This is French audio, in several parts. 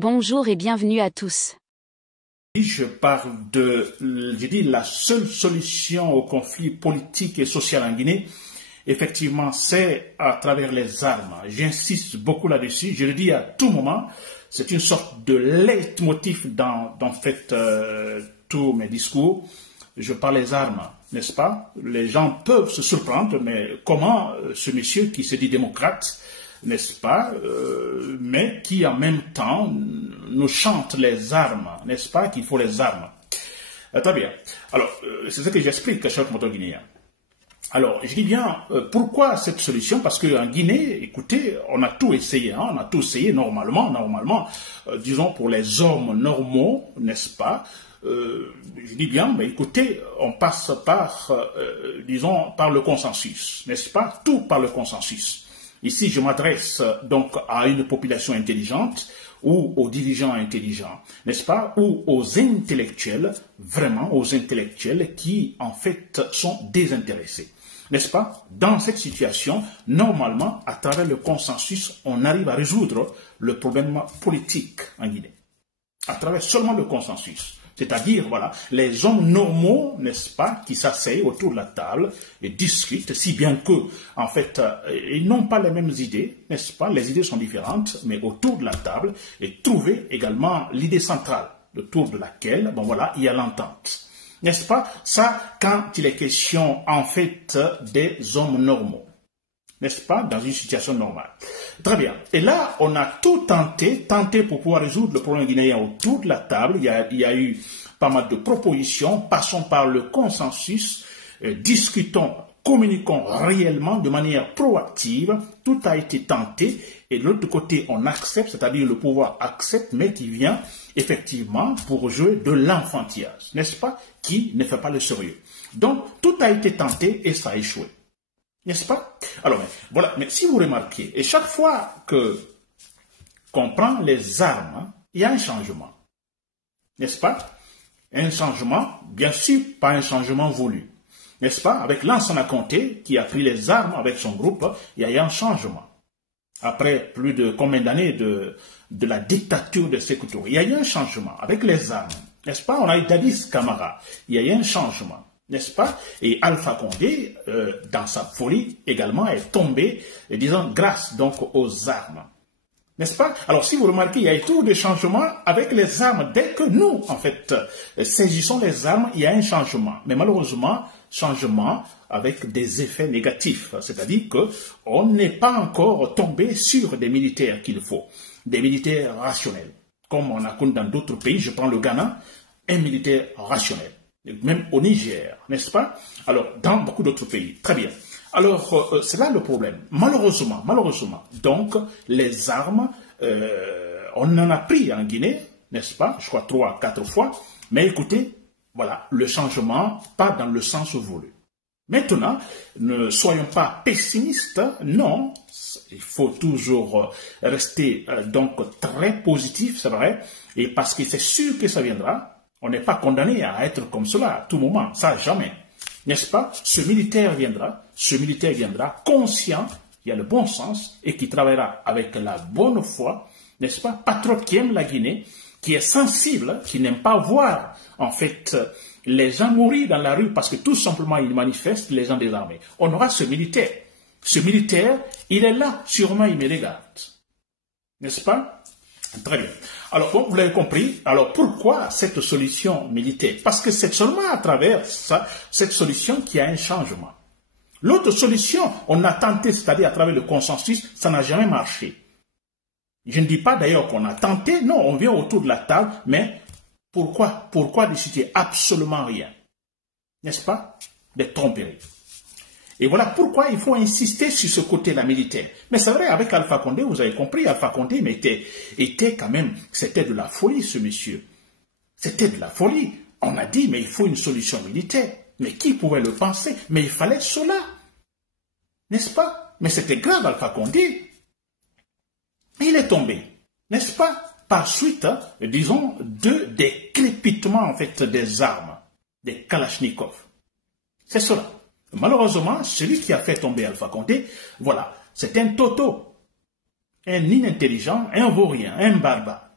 Bonjour et bienvenue à tous. Je parle de, je dis, la seule solution au conflit politique et social en Guinée, effectivement, c'est à travers les armes. J'insiste beaucoup là-dessus, je le dis à tout moment, c'est une sorte de leitmotiv dans tous mes discours. Je parle des armes, n'est-ce pas? Les gens peuvent se surprendre, mais comment ce monsieur qui se dit démocrate, n'est-ce pas, mais qui en même temps nous chante les armes, n'est-ce pas, qu'il faut les armes. Très bien. Alors, c'est ce que j'explique, cher moto guinéen. Alors, je dis bien, pourquoi cette solution? Parce qu'en Guinée, écoutez, on a tout essayé, hein, on a tout essayé normalement, disons pour les hommes normaux, n'est-ce pas? Je dis bien, mais écoutez, on passe par, disons, par le consensus, n'est-ce pas? Tout par le consensus. Ici, je m'adresse donc à une population intelligente ou aux dirigeants intelligents, n'est-ce pas? Ou aux intellectuels, vraiment aux intellectuels qui, en fait, sont désintéressés. N'est-ce pas? Dans cette situation, normalement, à travers le consensus, on arrive à résoudre le problème politique en Guinée. À travers seulement le consensus. C'est-à-dire, voilà, les hommes normaux, n'est-ce pas, qui s'asseyent autour de la table et discutent, si bien que, en fait, ils n'ont pas les mêmes idées, n'est-ce pas, les idées sont différentes, mais autour de la table, et trouver également l'idée centrale, autour de laquelle, bon voilà, il y a l'entente. N'est-ce pas? Ça, quand il est question, en fait, des hommes normaux. N'est-ce pas, dans une situation normale. Très bien. Et là, on a tout tenté pour pouvoir résoudre le problème guinéen autour de la table. Il y a eu pas mal de propositions. Passons par le consensus, discutons, communiquons réellement de manière proactive. Tout a été tenté. Et de l'autre côté, on accepte, c'est-à-dire le pouvoir accepte, mais qui vient effectivement pour jouer de l'enfantillage. N'est-ce pas? Qui ne fait pas le sérieux. Donc, tout a été tenté et ça a échoué. N'est-ce pas? Alors, voilà, mais si vous remarquez, et chaque fois qu'on prend les armes, hein, il y a un changement. N'est-ce pas? Un changement, bien sûr, pas un changement voulu. N'est-ce pas? Avec Lansana Conté, qui a pris les armes avec son groupe, il y a eu un changement. Après plus de combien d'années de la dictature de Sékou Touré, il y a eu un changement avec les armes. N'est-ce pas? On a eu Dadis Camara, il y a eu un changement. N'est-ce pas? Et Alpha Condé, dans sa folie également, est tombé, disons, grâce donc aux armes. N'est-ce pas? Alors, si vous remarquez, il y a eu tout de changements avec les armes. Dès que nous, en fait, saisissons les armes, il y a un changement. Mais malheureusement, changement avec des effets négatifs. C'est-à-dire qu'on n'est pas encore tombé sur des militaires qu'il faut. Des militaires rationnels. Comme on a connu dans d'autres pays, je prends le Ghana, un militaire rationnel. Même au Niger, n'est-ce pas? Alors, dans beaucoup d'autres pays. Très bien. Alors, c'est là le problème. Malheureusement. Donc, les armes, on en a pris en Guinée, n'est-ce pas? Je crois 3, 4 fois. Mais écoutez, voilà, le changement, pas dans le sens voulu. Maintenant, ne soyons pas pessimistes. Non, il faut toujours rester donc très positif, c'est vrai. Et parce que c'est sûr que ça viendra. On n'est pas condamné à être comme cela à tout moment, ça jamais. N'est-ce pas? Ce militaire viendra conscient, il y a le bon sens et qui travaillera avec la bonne foi, n'est-ce pas? Patriote qui aime la Guinée, qui est sensible, qui n'aime pas voir, en fait, les gens mourir dans la rue parce que tout simplement ils manifestent, les gens désarmés. On aura ce militaire. Ce militaire, il est là, sûrement il me regarde. N'est-ce pas? Très bien. Alors, bon, vous l'avez compris. Alors, pourquoi cette solution militaire? Parce que c'est seulement à travers cette solution qu'il y a un changement. L'autre solution, on a tenté, c'est-à-dire à travers le consensus, ça n'a jamais marché. Je ne dis pas d'ailleurs qu'on a tenté, non, on vient autour de la table, mais pourquoi discuter absolument rien? N'est-ce pas? Des tromperies. Et voilà pourquoi il faut insister sur ce côté-là militaire. Mais c'est vrai, avec Alpha Condé, vous avez compris, Alpha Condé mais était quand même, c'était de la folie ce monsieur. C'était de la folie. On a dit, mais il faut une solution militaire. Mais qui pouvait le penser? Mais il fallait cela. N'est-ce pas? Mais c'était grave, Alpha Condé. Il est tombé, n'est-ce pas? Par suite, disons, des crépitements, en fait, des armes, des Kalachnikov. C'est cela. Malheureusement, celui qui a fait tomber Alpha Condé, voilà, c'est un toto, un inintelligent, un vaurien, un barbare.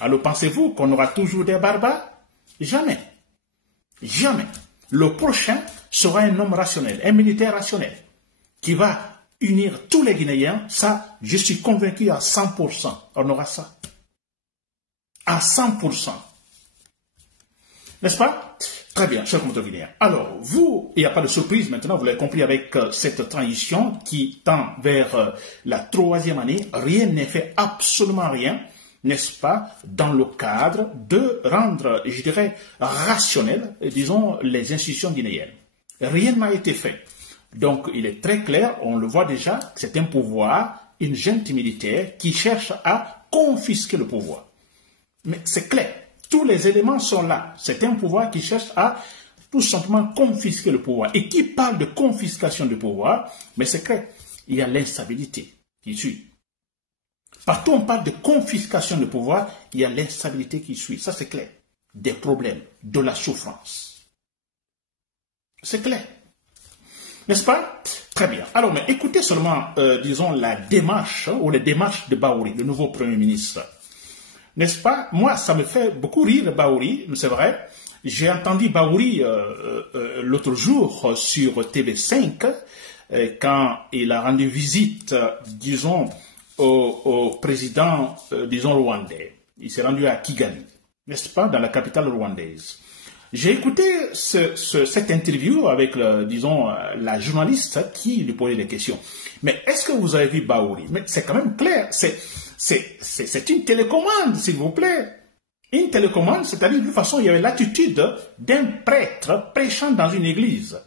Alors pensez-vous qu'on aura toujours des barbares? Jamais. Jamais. Le prochain sera un homme rationnel, un militaire rationnel, qui va unir tous les Guinéens. Ça, je suis convaincu à 100%. On aura ça. À 100%. N'est-ce pas? Très bien, chers compatriotes guinéens. Alors, vous, il n'y a pas de surprise maintenant, vous l'avez compris avec cette transition qui tend vers la 3e année. Rien n'est fait, absolument rien, n'est-ce pas, dans le cadre de rendre, je dirais, rationnel, disons, les institutions guinéennes. Rien n'a été fait. Donc, il est très clair, on le voit déjà, c'est un pouvoir, une junte militaire qui cherche à confisquer le pouvoir. Mais c'est clair. Tous les éléments sont là. C'est un pouvoir qui cherche à tout simplement confisquer le pouvoir. Et qui parle de confiscation du pouvoir, mais c'est clair, il y a l'instabilité qui suit. Partout où on parle de confiscation du pouvoir, il y a l'instabilité qui suit. Ça c'est clair. Des problèmes, de la souffrance. C'est clair. N'est-ce pas? Très bien. Alors, mais écoutez seulement, disons, la démarche ou les démarches de Bahouri, le nouveau Premier ministre. N'est-ce pas? Moi, ça me fait beaucoup rire, Bahouri, c'est vrai. J'ai entendu Bahouri l'autre jour sur TV5 quand il a rendu visite, disons, au président, disons, rwandais. Il s'est rendu à Kigali, n'est-ce pas, dans la capitale rwandaise. J'ai écouté cette interview avec, disons, la journaliste qui lui posait des questions. Mais est-ce que vous avez vu Bahouri? Mais c'est quand même clair, c'est une télécommande, s'il vous plaît. Une télécommande, c'est-à-dire de toute façon, il y avait l'attitude d'un prêtre prêchant dans une église.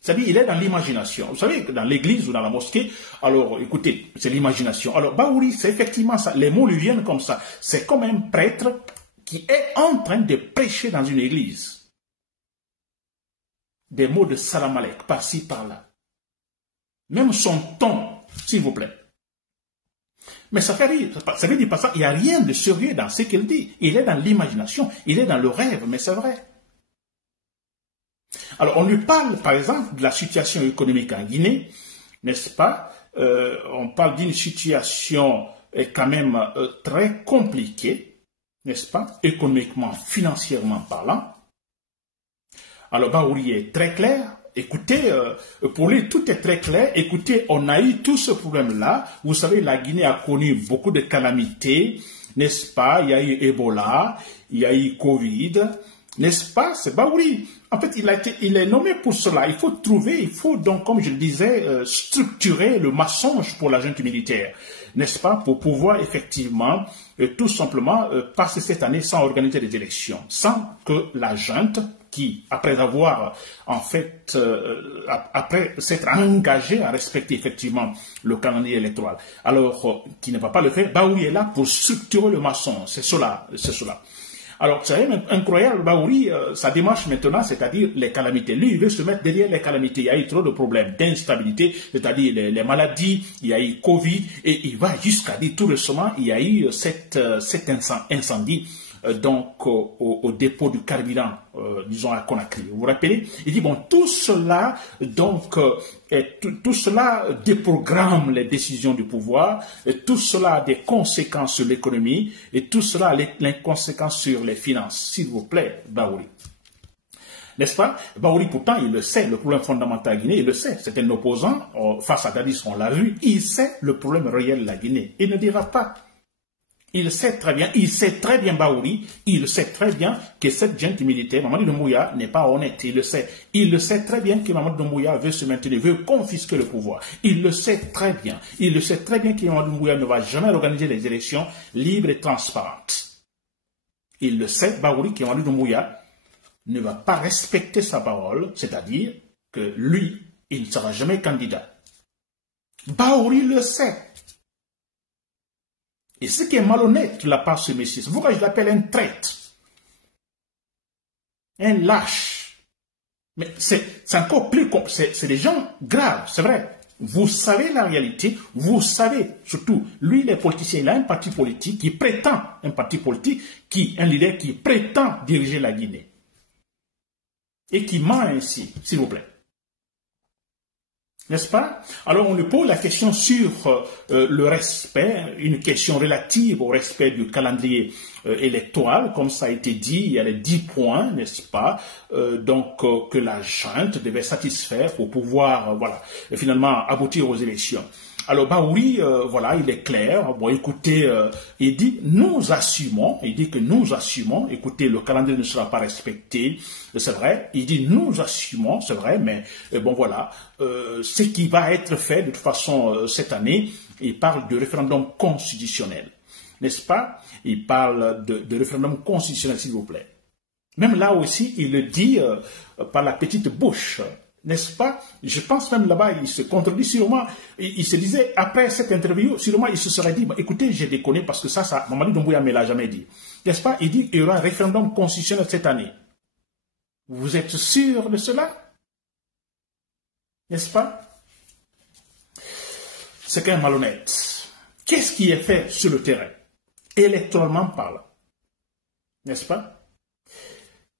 C'est-à-dire, il est dans l'imagination. Vous savez, dans l'église ou dans la mosquée, alors, écoutez, c'est l'imagination. Alors, Bahouri, c'est effectivement ça. Les mots lui viennent comme ça. C'est comme un prêtre qui est en train de prêcher dans une église. Des mots de salam alek, par-ci, par-là. Même son ton, s'il vous plaît. Mais ça fait rire. Ça veut dire pas ça. Il n'y a rien de sérieux dans ce qu'il dit. Il est dans l'imagination, il est dans le rêve, mais c'est vrai. Alors, on lui parle, par exemple, de la situation économique en Guinée, n'est-ce pas? On parle d'une situation quand même très compliquée, n'est-ce pas? Économiquement, financièrement parlant. Alors, Bahouri est très clair. Écoutez, pour lui, tout est très clair. Écoutez, on a eu tout ce problème-là. Vous savez, la Guinée a connu beaucoup de calamités, n'est-ce pas? Il y a eu Ebola, il y a eu Covid, n'est-ce pas? C'est Bahouri. En fait, il est nommé pour cela. Il faut donc, comme je le disais, structurer le mensonge pour la junte militaire, n'est-ce pas? Pour pouvoir effectivement, tout simplement, passer cette année sans organiser des élections, sans que la junte, qui, après avoir, en fait, après s'être engagé à respecter effectivement le calendrier électoral, alors qui ne va pas le faire, Bahouri est là pour structurer le mensonge. C'est cela, c'est cela. Alors, vous savez, incroyable, Bahouri, sa démarche maintenant, c'est-à-dire les calamités. Lui, il veut se mettre derrière les calamités. Il y a eu trop de problèmes d'instabilité, c'est-à-dire les maladies, il y a eu Covid, et il va jusqu'à dire tout récemment, il y a eu cet incendie, donc au dépôt du carburant, disons à Conakry. Vous vous rappelez? Il dit, bon, tout cela, donc, tout cela déprogramme les décisions du pouvoir, et tout cela a des conséquences sur l'économie, et tout cela a des conséquences sur les finances. S'il vous plaît, Bahouri. N'est-ce pas? Bahouri, pourtant, il le sait, le problème fondamental de la Guinée, il le sait. C'est un opposant, face à Dadis, on l'a vu, il sait le problème réel de la Guinée. Il ne dira pas. Il sait très bien Bahouri, il sait très bien que cette junte militaire, Mamadou Doumbouya, n'est pas honnête, il le sait très bien que Mamadou Doumbouya veut se maintenir, veut confisquer le pouvoir, il le sait très bien que Mamadou Doumbouya ne va jamais organiser des élections libres et transparentes. Il le sait, Bahouri, que Mamadou Doumbouya ne va pas respecter sa parole, c'est-à-dire que lui, il ne sera jamais candidat. Bahouri le sait. Et ce qui est malhonnête de la part de ce monsieur, c'est pourquoi je l'appelle un traître, un lâche. Mais c'est encore plus, c'est des gens graves, c'est vrai. Vous savez la réalité, vous savez surtout, lui, les politiciens, il a un parti politique qui prétend, un leader qui prétend diriger la Guinée. Et qui ment ainsi, s'il vous plaît. N'est-ce pas? Alors on lui pose la question sur le respect, une question relative au respect du calendrier électoral, comme ça a été dit, il y a les 10 points, n'est-ce pas, que la junte devait satisfaire pour pouvoir, voilà, finalement aboutir aux élections. Alors Bahouri, voilà, il est clair. Bon, écoutez, il dit nous assumons. Il dit que nous assumons. Écoutez, le calendrier ne sera pas respecté, c'est vrai. Il dit nous assumons, c'est vrai, mais bon voilà, ce qui va être fait de toute façon cette année. Il parle de référendum constitutionnel, n'est-ce pas? Il parle de référendum constitutionnel, s'il vous plaît. Même là aussi, il le dit par la petite bouche. N'est-ce pas? Je pense même là-bas, il se contredit sûrement. Il se disait, après cette interview, sûrement il se serait dit, bah, écoutez, j'ai déconné parce que ça Mamadi Doumbouya ne me l'a jamais dit. N'est-ce pas? Il dit, il y aura un référendum constitutionnel cette année. Vous êtes sûr de cela? N'est-ce pas? C'est quand même malhonnête. Qu'est-ce qui est fait sur le terrain? Électoralement parlant. N'est-ce pas?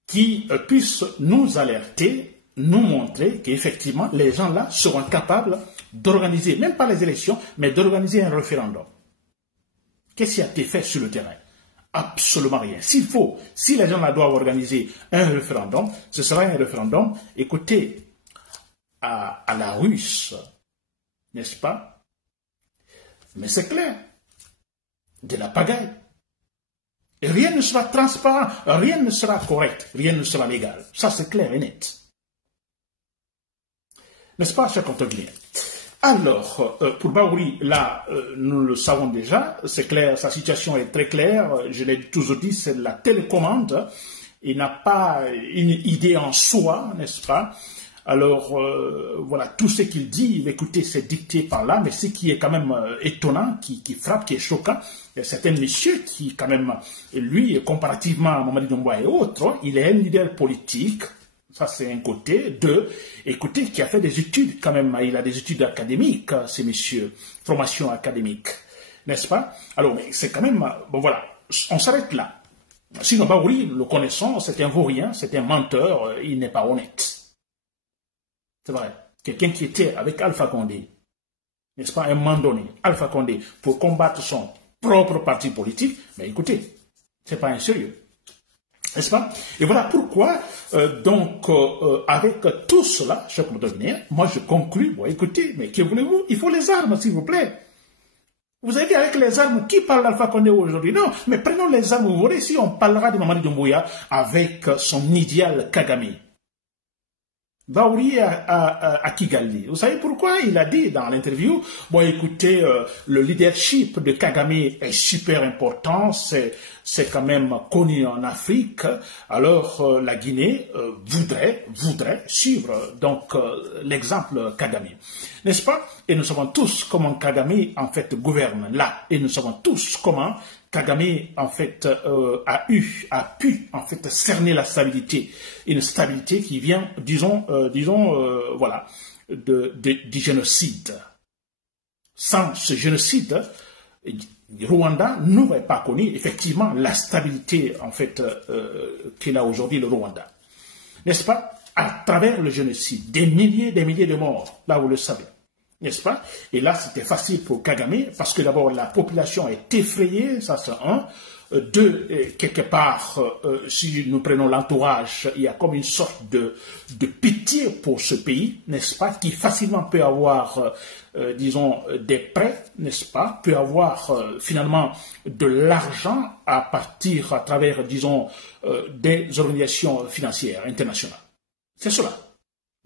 Qui puisse nous alerter, nous montrer qu'effectivement, les gens là seront capables d'organiser, même pas les élections, mais d'organiser un référendum. Qu'est-ce qui a été fait sur le terrain? Absolument rien. Si les gens là doivent organiser un référendum, ce sera un référendum, écoutez, à la russe, n'est-ce pas? Mais c'est clair, de la pagaille. Et rien ne sera transparent, rien ne sera correct, rien ne sera légal. Ça, c'est clair et net. N'est-ce pas, chers contemporains? Alors, pour Bahouri, là, nous le savons déjà, c'est clair, sa situation est très claire, je l'ai toujours dit, c'est la télécommande, il n'a pas une idée en soi, n'est-ce pas? Alors, voilà, tout ce qu'il dit, écoutez, c'est dicté par là, mais ce qui est quand même étonnant, qui frappe, qui est choquant, il y a certains messieurs qui, quand même, lui, comparativement à Mamadi Doumbouya et autres, il est un leader politique. Ça, c'est un côté. Deux, écoutez, qui a fait des études quand même. Il a des études académiques, ces messieurs. Formation académique. N'est-ce pas? Alors, mais c'est quand même... Bon, voilà. On s'arrête là. Sinon, Bahouri, le connaissant, c'est un vaurien, c'est un menteur. Il n'est pas honnête. C'est vrai. Quelqu'un qui était avec Alpha Condé, n'est-ce pas, à un moment donné, Alpha Condé, pour combattre son propre parti politique, mais écoutez, c'est pas un sérieux. N'est-ce pas? Et voilà pourquoi, avec tout cela, chers compatriotes, moi je conclus, bon écoutez, mais que voulez-vous? Il faut les armes, s'il vous plaît. Vous avez dit avec les armes, qui parle d'Alpha Condé aujourd'hui? Non, mais prenons les armes, vous verrez si on parlera de Mamadi Doumbouya avec son idéal Kagame. Bahouri à Kigali. Vous savez pourquoi? Il a dit dans l'interview, bon écoutez, le leadership de Kagame est super important, c'est quand même connu en Afrique, alors la Guinée voudrait suivre donc l'exemple Kagame. N'est-ce pas? Et nous savons tous comment Kagame en fait gouverne là, et nous savons tous comment Kagame en fait a pu en fait cerner la stabilité, une stabilité qui vient, disons, voilà, du génocide. Sans ce génocide, le Rwanda n'aurait pas connu effectivement la stabilité en fait qu'il a aujourd'hui le Rwanda, n'est-ce pas? À travers le génocide, des milliers de morts, là vous le savez. N'est-ce pas? Et là, c'était facile pour Kagame, parce que d'abord, la population est effrayée, ça c'est un. Deux, quelque part, si nous prenons l'entourage, il y a comme une sorte de pitié pour ce pays, n'est-ce pas, qui facilement peut avoir, disons, des prêts, n'est-ce pas, peut avoir finalement de l'argent à travers, disons, des organisations financières internationales. C'est cela.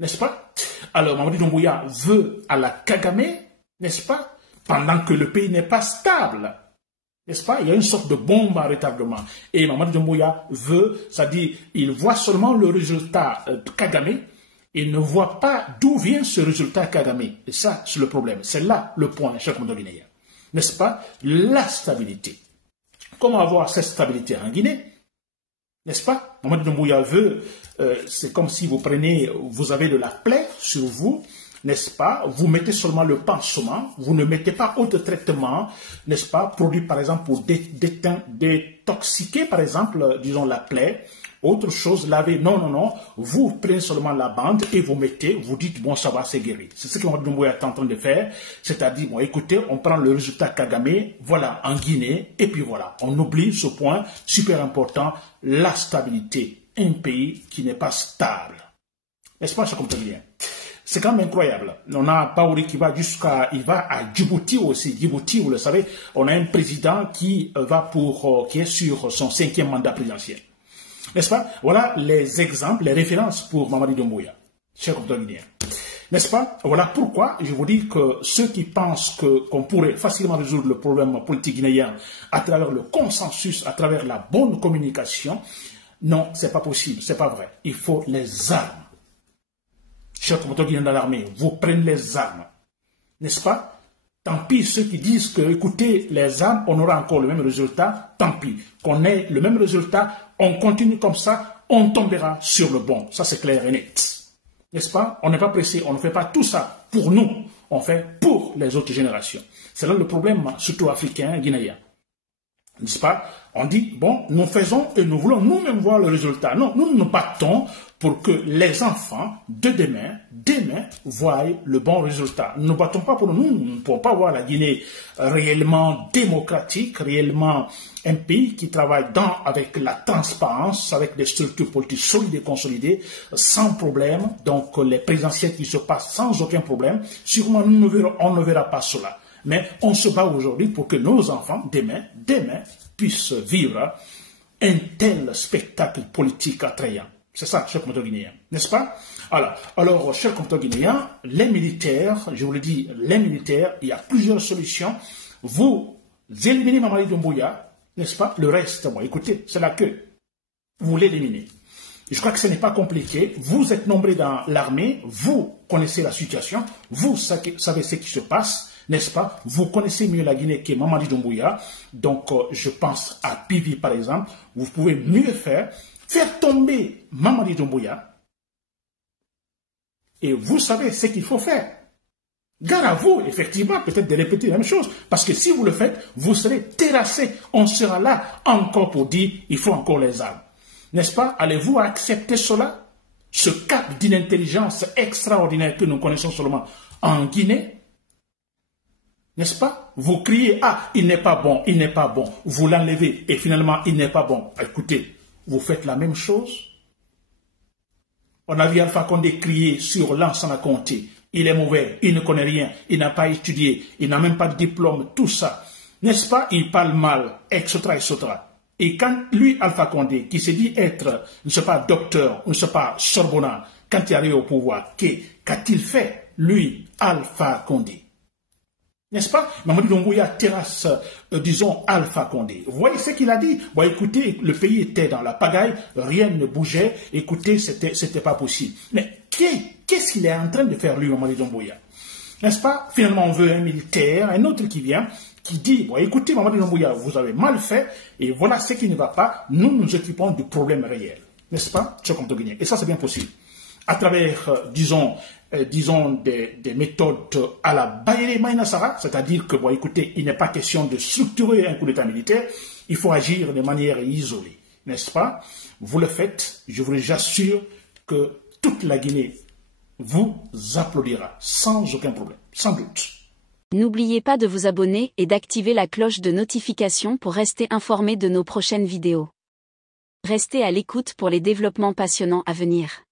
N'est-ce pas? Alors, Mamadi Doumbouya veut à la Kagame, n'est-ce pas? Pendant que le pays n'est pas stable, n'est-ce pas? Il y a une sorte de bombe à retardement. Et Mamadi Doumbouya veut, c'est-à-dire, il voit seulement le résultat de Kagame, il ne voit pas d'où vient ce résultat Kagame. Et ça, c'est le problème. C'est là le point, cher compatriotes guinéen. N'est-ce pas? La stabilité. Comment avoir cette stabilité en Guinée? N'est-ce pas? Mamadi Doumbouya veut, c'est comme si vous avez de la plaie sur vous, n'est-ce pas, vous mettez seulement le pansement, vous ne mettez pas autre traitement, n'est-ce pas, produit par exemple pour détoxiquer par exemple, disons la plaie, autre chose, laver, non, vous prenez seulement la bande et vous mettez, vous dites, bon, ça va, c'est guéri. C'est ce que Mamadi Doumbouya est en train de faire, c'est-à-dire, bon, écoutez, on prend le résultat Kagame, voilà, en Guinée, et puis voilà, on oublie ce point super important, la stabilité, un pays qui n'est pas stable. N'est-ce pas, ça compte bien? C'est quand même incroyable. On a Baouri qui va il va à Djibouti aussi. Djibouti, vous le savez, on a un président qui qui est sur son 5e mandat présidentiel. N'est-ce pas? Voilà les exemples, les références pour Mamadi Doumbouya, cher compatriotes guinéens. N'est-ce pas? Voilà pourquoi je vous dis que ceux qui pensent qu'on pourrait facilement résoudre le problème politique guinéen à travers le consensus, à travers la bonne communication, non, c'est pas possible, c'est pas vrai. Il faut les armes. Chers compatriotes guinéens dans l'armée, vous prenez les armes. N'est-ce pas? Tant pis ceux qui disent que, écoutez, les armes, on aura encore le même résultat, tant pis. Qu'on ait le même résultat, on continue comme ça, on tombera sur le bon. Ça, c'est clair et net. N'est-ce pas? On n'est pas pressé, on ne fait pas tout ça pour nous, on fait pour les autres générations. C'est là le problème, surtout africain, guinéen. N'est-ce pas? On dit, bon, nous faisons et nous voulons nous-mêmes voir le résultat. Non, nous nous battons pour que les enfants de demain voient le bon résultat. Nous ne battons pas pour nous ne pouvons pas voir la Guinée réellement démocratique, réellement un pays qui travaille avec la transparence, avec des structures politiques solides et consolidées, sans problème. Donc, les présidentielles qui se passent sans aucun problème. Sûrement, on ne verra pas cela. Mais on se bat aujourd'hui pour que nos enfants, demain, puissent vivre un tel spectacle politique attrayant. C'est ça, chers compatriotes guinéens, n'est-ce pas? Alors, chers compatriotes guinéens, les militaires, je vous le dis, les militaires, il y a plusieurs solutions. Vous éliminez Mamadi Doumbouya, n'est-ce pas? Le reste, bon, écoutez, c'est la queue. Vous l'éliminez. Je crois que ce n'est pas compliqué. Vous êtes nombreux dans l'armée, vous connaissez la situation, vous savez ce qui se passe. N'est-ce pas? Vous connaissez mieux la Guinée que Mamadi Doumbouya. Donc, je pense à Pivi, par exemple. Vous pouvez mieux faire tomber Mamadi Doumbouya. Et vous savez ce qu'il faut faire. Gare à vous, effectivement, peut-être de répéter la même chose. Parce que si vous le faites, vous serez terrassé. On sera là encore pour dire, il faut encore les armes. N'est-ce pas? Allez-vous accepter cela? Ce cap d'inintelligence extraordinaire que nous connaissons seulement en Guinée? N'est-ce pas? Vous criez, ah, il n'est pas bon, il n'est pas bon. Vous l'enlevez et finalement, il n'est pas bon. Écoutez, vous faites la même chose. On a vu Alpha Condé crier sur Lansana Conté. Il est mauvais, il ne connaît rien, il n'a pas étudié, il n'a même pas de diplôme, tout ça. N'est-ce pas? Il parle mal, etc., etc. Et quand lui, Alpha Condé, qui se dit être, ne sais pas, docteur, ne sais pas, Sorbonne, quand il arrive au pouvoir, qu'a-t-il fait, lui, Alpha Condé? N'est-ce pas? Mamadi Doumbouya terrasse, disons, Alpha Condé. Vous voyez ce qu'il a dit? Bon, écoutez, le pays était dans la pagaille, rien ne bougeait. Écoutez, c'était pas possible. Mais qu'est-ce qu'il est en train de faire, lui, Mamadi Doumbouya? N'est-ce pas? Finalement, on veut un militaire, un autre qui vient, qui dit, bon, écoutez, Mamadi Doumbouya, vous avez mal fait, et voilà ce qui ne va pas. Nous nous occupons du problème réel. N'est-ce pas? C'est comme Guinée. Et ça, c'est bien possible. À travers, disons, des méthodes à la Bayere Maïnassara, c'est-à-dire que, bon, écoutez, il n'est pas question de structurer un coup d'État militaire, il faut agir de manière isolée, n'est-ce pas? Vous le faites, je vous assure que toute la Guinée vous applaudira sans aucun problème, sans doute. N'oubliez pas de vous abonner et d'activer la cloche de notification pour rester informé de nos prochaines vidéos. Restez à l'écoute pour les développements passionnants à venir.